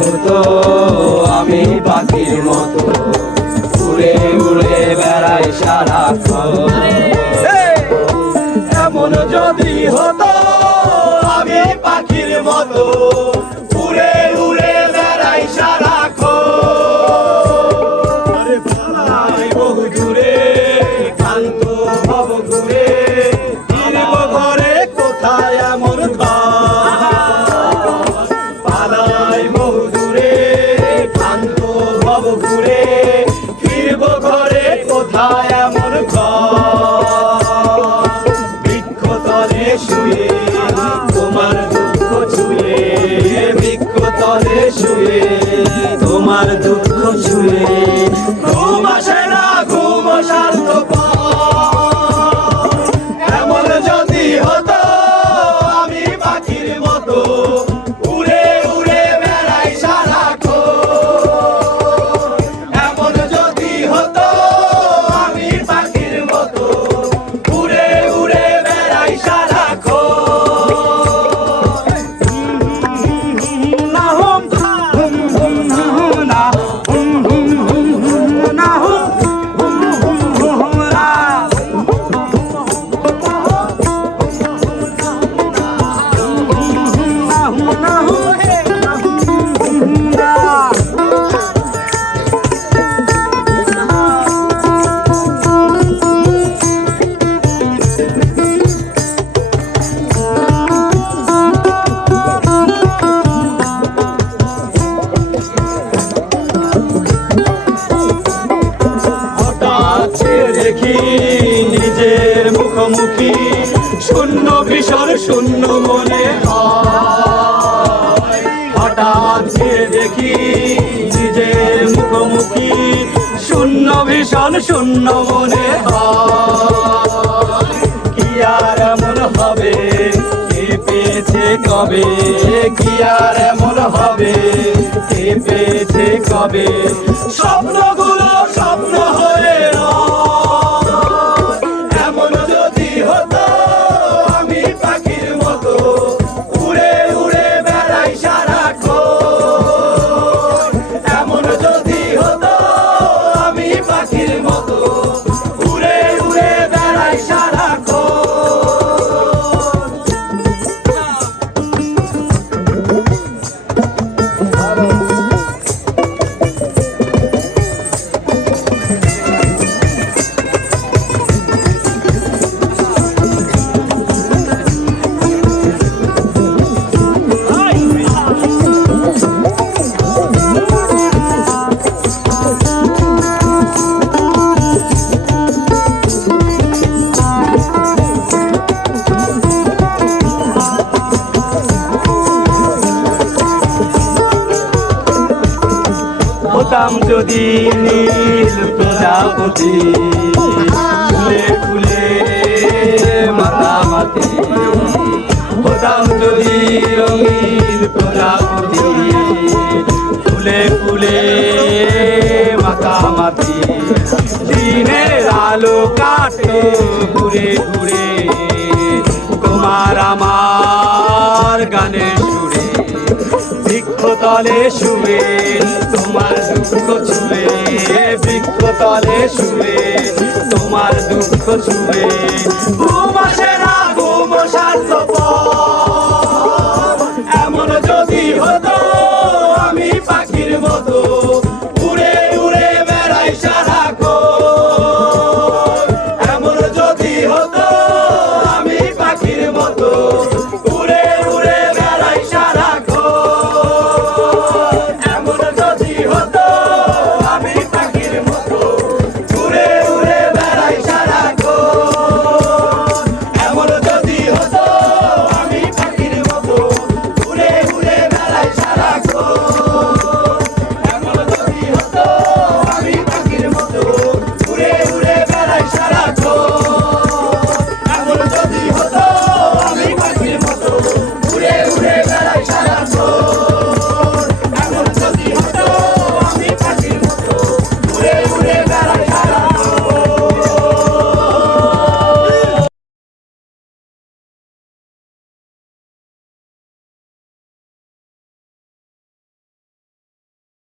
হতো আমি পাখির মতো উড়ে উড়ে বেড়াই সারাক্ষণ। এমন যদি হতো আমি পাখির মতো উড়ে উড়ে বেড়াই সারাক্ষণ। পালাই বহু দূরে ক্লান্ত ভব ঘুরে ফিরব ঘরে কোথায় এমন ঘর। পালাই বহু দূরে ক্লান্ত ভব ঘুরে ফিরব ঘরে কোথায় এমন ঘর। বৃক্ষতলে শুয়ে তোমার দুঃখ ছুঁয়ে, বৃক্ষতলে শুয়ে তোমার দুঃখ ছুঁয়ে ঘুম আসে না ঘুম স্বার্থপর। এমন যদি হতো আমি পাখির মতো উড়ে উড়ে বেড়াই সারাক্ষণ। এমন যদি হতো আমি পাখির মতো উড়ে উড়ে বেড়াই সারাক্ষণ। না হুম হুম হুম না হুম হুম হুম না হুম হুম হুম না দেখি নিজের মুখোমুখি শূন্য ভীষণ শূন্য মনে হয়। হঠাৎ দেখি নিজের মুখোমুখি শূন্য ভীষণ শূন্য মনে হয়। কি আর এমন হবে কে পেয়েছে কবে, কি আর এমন হবে কে পেয়েছে কবে। স্বপ্নগুলো স্বপ্ন হয়ে এমন যদি হতো আমি পাখির মতো উড়ে উড়ে বেড়াই সারাক্ষণ। এমন যদি হতো আমি পাখির মতো উড়ে উড়ে বেড়াই সারাক্ষণ। হতাম যদি নীল প্রজাপতি ফুলে ফুলে মাতামাতি, হতাম যদি রঙিন প্রজাপতি ফুলে ফুলে মাতামাতি। দিনের আলো কাটে ঘুরে ঘুরে তোমার আমার গানের সুরে। বৃক্ষতলে শুয়ে তোমার দুঃখ ছুঁয়ে, বৃক্ষতলে শুয়ে তোমার দুঃখ ছুঁয়ে ঘুম আসে না ঘুম স্বার্থপর। এমন যদি হতো আমি পাখির মতো উড়ে উড়ে বেড়াই সারাক্ষণ। এমন যদি হতো আমি পাখির মতো উড়ে উড়ে বেড়াই সারাক্ষণ।